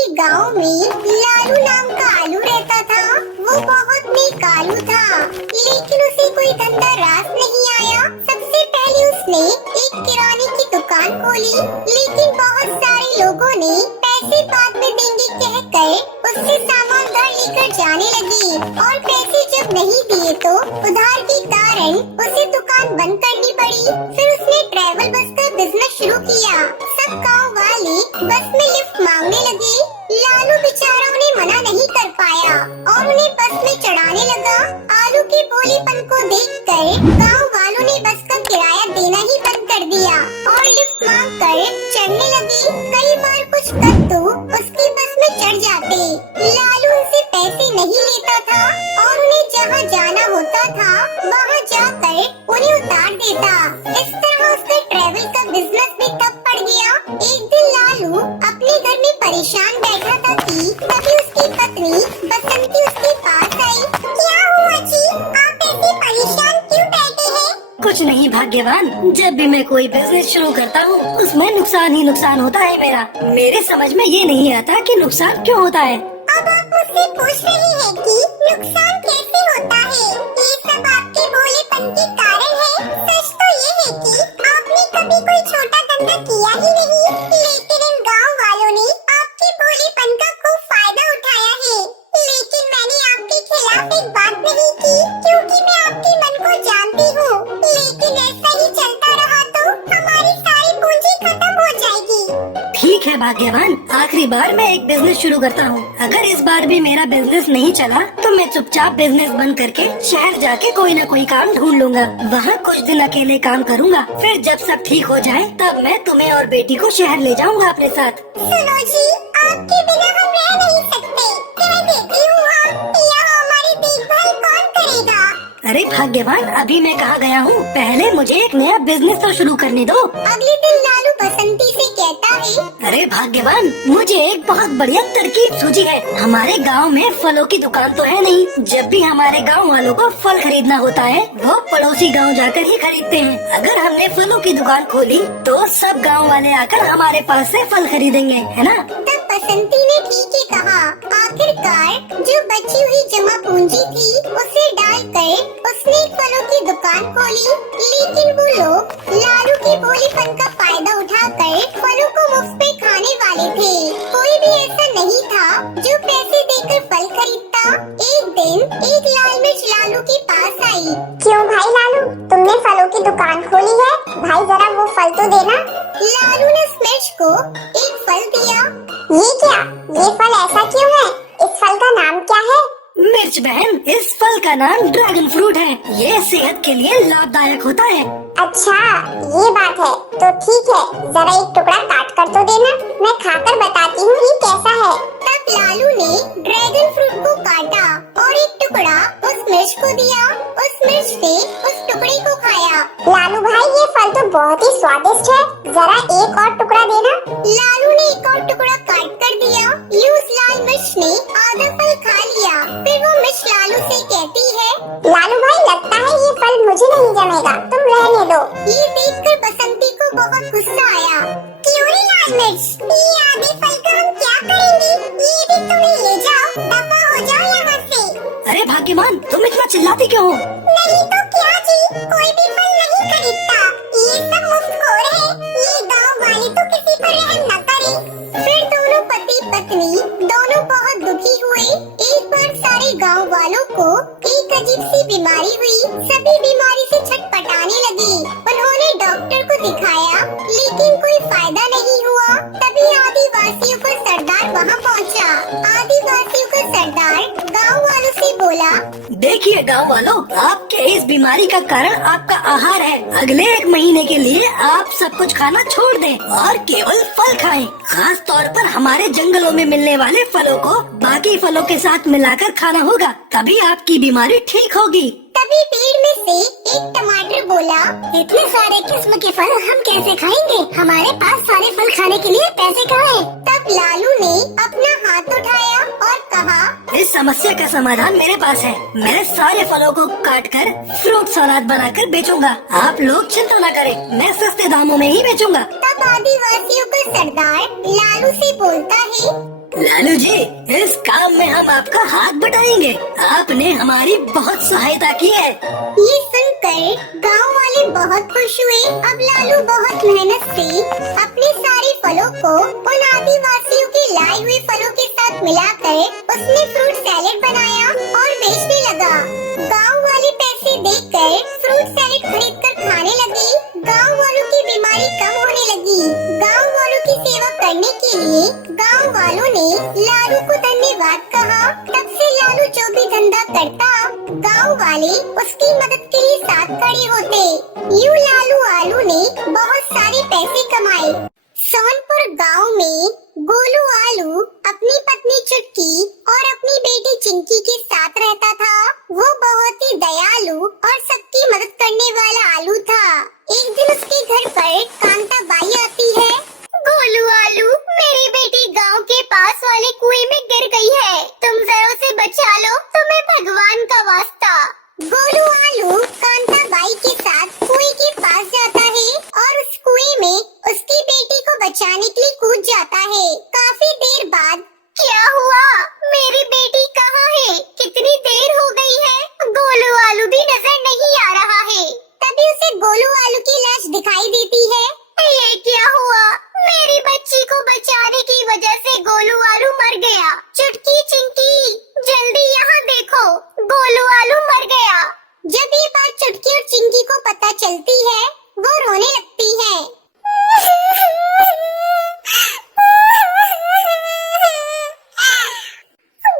एक गांव में लालू नाम का आलू रहता था। वो बहुत नेकालू था, लेकिन उसे कोई धंधा रास नहीं आया। सबसे पहले उसने एक किराने की दुकान खोली, लेकिन बहुत सारे लोगों ने पैसे बाद में देंगे कहकर उससे सामान उधार लेकर जाने लगे, और पैसे जब नहीं दिए तो उधार के कारण उसे दुकान बंद करनी पड़ी। फिर उसने ट्रैवल बस का बिजनेस शुरू किया। सब गाँव वाले बस में लिफ्ट मांगने लगे। लालू बेचारा उन्हें मना नहीं कर पाया और उन्हें बस में चढ़ाने लगा। आलू के भोलेपन को देखकर गांव वालों ने बस का किराया देना ही बंद कर दिया और लिफ्ट मांग कर चढ़ने लगे। कई बार कुछ कद्दू उसकी बस में चढ़ जाते। लालू उनसे पैसे नहीं लेता था और उन्हें जहाँ जाना होता था वहाँ जाकर उन्हें उतार देता। इस तरह उसका ट्रैवल का बिजनेस भी ठप पड़ गया। एक दिन लालू अपने घर में परेशान बैठा था कि तभी उसकी पत्नी बसंती उसके पास आई। क्या हुआ जी, आप ऐसे परेशान क्यों बैठे हैं? कुछ नहीं भाग्यवान, जब भी मैं कोई बिजनेस शुरू करता हूँ उसमें नुकसान ही नुकसान होता है मेरा। मेरे समझ में ये नहीं आता कि नुकसान क्यों होता है। अब आप मुझसे पूछ रही हैं कि नुकसान कैसे होता है? ये सब आपके भोलेपन के कारण है। सच तो ये है कि आपने कभी कोई छोटा धंधा किया ही नहीं, लेकिन इन गांव वालों ने आपके भोलेपन का खूब फायदा उठाया है। लेकिन मैंने आपके खिलाफ एक बात नहीं की, क्योंकि मैं आपके मन को जानती हूँ। लेकिन ऐसा ही चलता रहा तो हमारी सारी पूंजी खत्म हो जाएगी। ठीक है भाग्यवान, आखिरी बार मैं एक बिजनेस शुरू करता हूँ। अगर इस बार भी मेरा बिजनेस नहीं चला तो मैं चुपचाप बिजनेस बंद करके शहर जाके कोई न कोई काम ढूंढ लूंगा। वहाँ कुछ दिन अकेले काम करूँगा, फिर जब सब ठीक हो जाए तब मैं तुम्हें और बेटी को शहर ले जाऊँगा अपने साथ। सुनो जी, आपके बिना हम रह नहीं सकते। मैं बेटी हूँ, यहाँ हमारी देखभाल कौन करेगा? अरे भाग्यवान, अभी मैं कहाँ गया हूँ, पहले मुझे एक नया बिजनेस तो शुरू करने दो। अगले दिन लालू बसंती से कहता है, अरे भाग्यवान, मुझे एक बहुत बढ़िया तरकीब सूझी है। हमारे गांव में फलों की दुकान तो है नहीं। जब भी हमारे गांव वालों को फल खरीदना होता है वो पड़ोसी गांव जाकर ही खरीदते हैं। अगर हमने फलों की दुकान खोली तो सब गांव वाले आकर हमारे पास से फल खरीदेंगे, है ना? तब बसंती ने ठीक ही कहा। आखिरकार जो बची हुई जमा पूंजी थी उसे डालकर उसने एक फलों की दुकान खोली। लेकिन वो लोग लालू के भोलेपन का फायदा उठाकर फलों को मुफ्त में खाने वाले थे। कोई भी ऐसा नहीं था जो पैसे देकर फल खरीदता। एक दिन एक लाल मिर्च लालू के पास आई। क्यों भाई लालू, तुमने फलों की दुकान खोली है? भाई जरा वो फल तो देना। लालू ने उस मिर्च को एक फल दिया। ये क्या, ये फल ऐसा क्यों है? इस फल का नाम क्या है? मिर्च बहन, इस फल का नाम ड्रैगन फ्रूट है। ये सेहत के लिए लाभदायक होता है। अच्छा, ये बात है तो ठीक है, जरा एक टुकड़ा काट कर तो देना, मैं खाकर बताती हूँ ये कैसा है। तब लालू ने ड्रैगन फ्रूट को काटा और एक टुकड़ा उस मिर्च को दिया। उस मिर्च ने उस टुकड़े को खाया। लालू भाई, ये फल तो बहुत ही स्वादिष्ट है, जरा एक और टुकड़ा देना। लालू ने एक और टुकड़ा काट कर दिया। उस लाल मिर्च ने आधा फल खा लिया। फिर वो मिर्च लालू से कहती है, लालू भाई लगता है ये फल मुझे नहीं जमेगा, तुम रहने दो। ये देखकर बसंती को बहुत गुस्सा आया। क्यों रे लाल मिर्च, ये आधे फल का हम क्या करेंगे? ये भी तुम्हें ले जाओ, दफा हो जाओ यहाँ से। अरे भाग्यवान, तुम इतना चिल्लाती क्यों हो? नहीं तो क्या जी, कोई भी फल नहीं खरीदता। ये सब मुफ्तखोर है। ये गाँव वाले तो किसी पर रहम न करें। फिर दोनों पति पत्नी दोनों बहुत दुखी हुए। एक बार सारे गांव वालों को एक अजीब सी बीमारी हुई। सभी बीमारी से छटपटाने लगी। उन्होंने डॉक्टर को दिखाया, लेकिन कोई फायदा नहीं हुआ। तभी आदिवासियों का सरदार वहां पहुंचा। आदिवासियों का सरदार गांव वालों से बोला, देखिए गांव वालों, आपके इस बीमारी का कारण आपका आहार है। अगले 1 महीने के लिए आप सब कुछ खाना छोड़ दें और केवल फल खाएं। खास तौर पर हमारे जंगलों में मिलने वाले फलों को बाकी फलों के साथ मिलाकर खाना होगा, तभी आपकी बीमारी ठीक होगी। तभी पेड़ में से एक टमाटर बोला, इतने सारे किस्म के फल हम कैसे खाएंगे? हमारे पास सारे फल खाने के लिए पैसे कहाँ हैं? तब लालू ने अपना हाथ उठाया और कहा, इस समस्या का समाधान मेरे पास है। मैं सारे फलों को काटकर फ्रूट सलाद बनाकर बेचूंगा। आप लोग चिंता न करें, मैं सस्ते दामों में ही बेचूंगा। तब आदिवासियों का सरदार लालू से बोलता है, लालू जी, इस काम में हम आपका हाथ बटाएंगे। आपने हमारी बहुत सहायता की है। ये सुनकर गांव वाले बहुत खुश हुए। अब लालू बहुत मेहनत से अपने सारे फलों को उन आदिवासियों के लाए हुए फलों के साथ मिलाकर उसने फ्रूट सैलेड बनाया और बेचने लगा। गांव वाले पैसे देकर फ्रूट सैलेड खरीदकर खाने लगे। गांव वालों की बीमारी कम होने लगी। गांव वालों की सेवा करने के लिए गांव वालों ने लालू को धन्यवाद कहा। तब से लालू जो भी धंधा करता, गांव वाले उसकी मदद के लिए साथ खड़े होते। यूं लालू आलू ने बहुत सारे पैसे कमाए। सोनपुर गांव में गोलू आलू अपनी पत्नी चुटकी और अपनी बेटी चिंकी के साथ रहता था। वो बहुत ही दयालु और सबकी मदद करने वाला आलू था। एक दिन उसके घर पर कांता बाई आती है। गोलू आलू, मेरी बेटी गांव के पास वाले कुएं में गिर गई है, तुम जरा उसे बचा लो, तुम्हें भगवान का वास्ता। गोलू आलू कांता बाई के साथ कुएं के पास जाता है और उस कुएं में उसकी बेटी को बचाने के लिए कूद जाता है। काफी देर बाद, क्या हुआ? मेरी बेटी कहाँ है? कितनी देर हो गई है? गोलू आलू भी नजर नहीं आ रहा है। तभी उसे गोलू आलू की लाश दिखाई देती है। ये क्या हुआ? मेरी बच्ची को बचाने की वजह से गोलू आलू मर गया। चुटकी चिंकी, जल्दी यहाँ देखो, गोलू आलू मर गया। जब ये बात चुटकी और चिंकी को पता चलती है, वो रोने लगती है।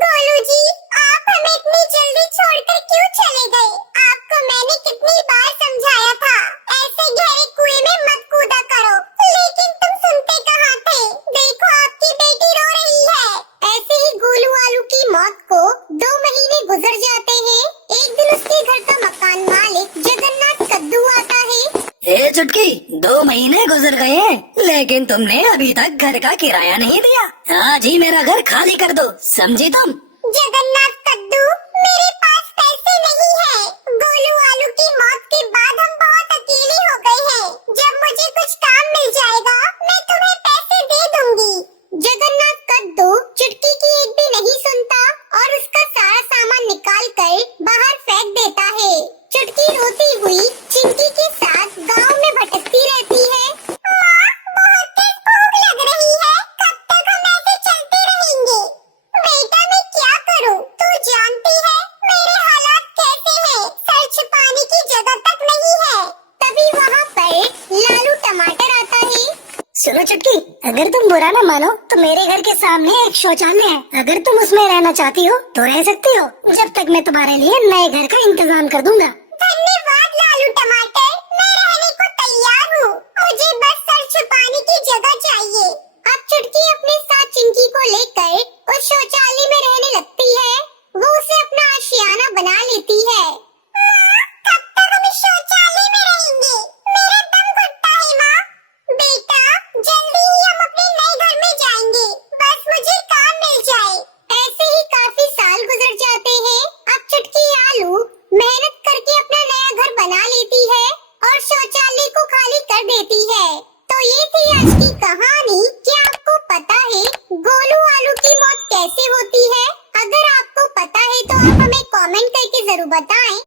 गोलू जी, आप हमें इतनी जल्दी छोड़कर क्यों चले गए? आपको मैंने कितनी बार समझाया था, ऐसे गहरे कुएं में मत कूदा करो, लेकिन तुम सुनते कहाँ थे? देखो आपकी बेटी रो रही है। ऐसे ही गोलू आलू की मौत को 2 महीने गुजर जाते हैं। एक दिन उसके घर का मकान मालिक जगन्नाथ कद्दू आता है। ए चुटकी, 2 महीने गुजर गए हैं, लेकिन तुमने अभी तक घर का किराया नहीं दिया। आज ही मेरा घर खाली कर दो, समझी तुम? जगन्नाथ कद्दू, मेरे पास पैसे नहीं है। गोलू आलू की मौत के बाद हम बहुत अकेले हो गए हैं। जब मुझे कुछ काम मिल जाएगा, मैं तुम्हें पैसे दे दूंगी। जगन्नाथ कद्दू चुटकी की एक भी नहीं सुनता और उसका सारा सामान निकाल कर बाहर फेंक देता है। चुटकी रोती हुई चिंकी के साथ गांव में भटकती रहती है। माँ, बहुत तेज भूख लग रही है, कब तक हम ऐसे चलते रहेंगे? बेटा मैं क्या करूं? तू जानती है मेरे हालात कैसे हैं। सर छुपाने की जगह तक नहीं है। तभी वहाँ पर लालू टमाटर आता है। सुनो चुटकी, अगर तुम बुरा न मानो तो मेरे घर के सामने एक शौचालय है। अगर तुम उसमें रहना चाहती हो तो रह सकती हो, जब तक मैं तुम्हारे लिए नए घर का इंतजाम कर दूंगा। धन्यवाद लालू टमाटर, मैं रहने को तैयार हूँ। मुझे बस सर छुपाने की जगह चाहिए। अब चुटकी अपने साथ चिंकी को लेकर उस शौचालय में रहने लगती है। वो उसे अपना आशियाना बना लेती है। माँ, कब तक हम इस शौचालय में रहेंगे? मेरा दम घुटता है माँ। बेटा, जल्दी ही हम अपने नए घर में जाएंगे, बस मुझे काम मिल जाए। ऐसे ही काफी साल गुजर जाते हैं। अब चुटकी आलू मेहनत करके अपना नया घर बना लेती है और शौचालय को खाली कर देती है। तो ये थी आज की कहानी। क्या आपको पता है गोलू आलू की मौत कैसे होती है? अगर आपको पता है तो आप हमें कमेंट करके जरूर बताएं।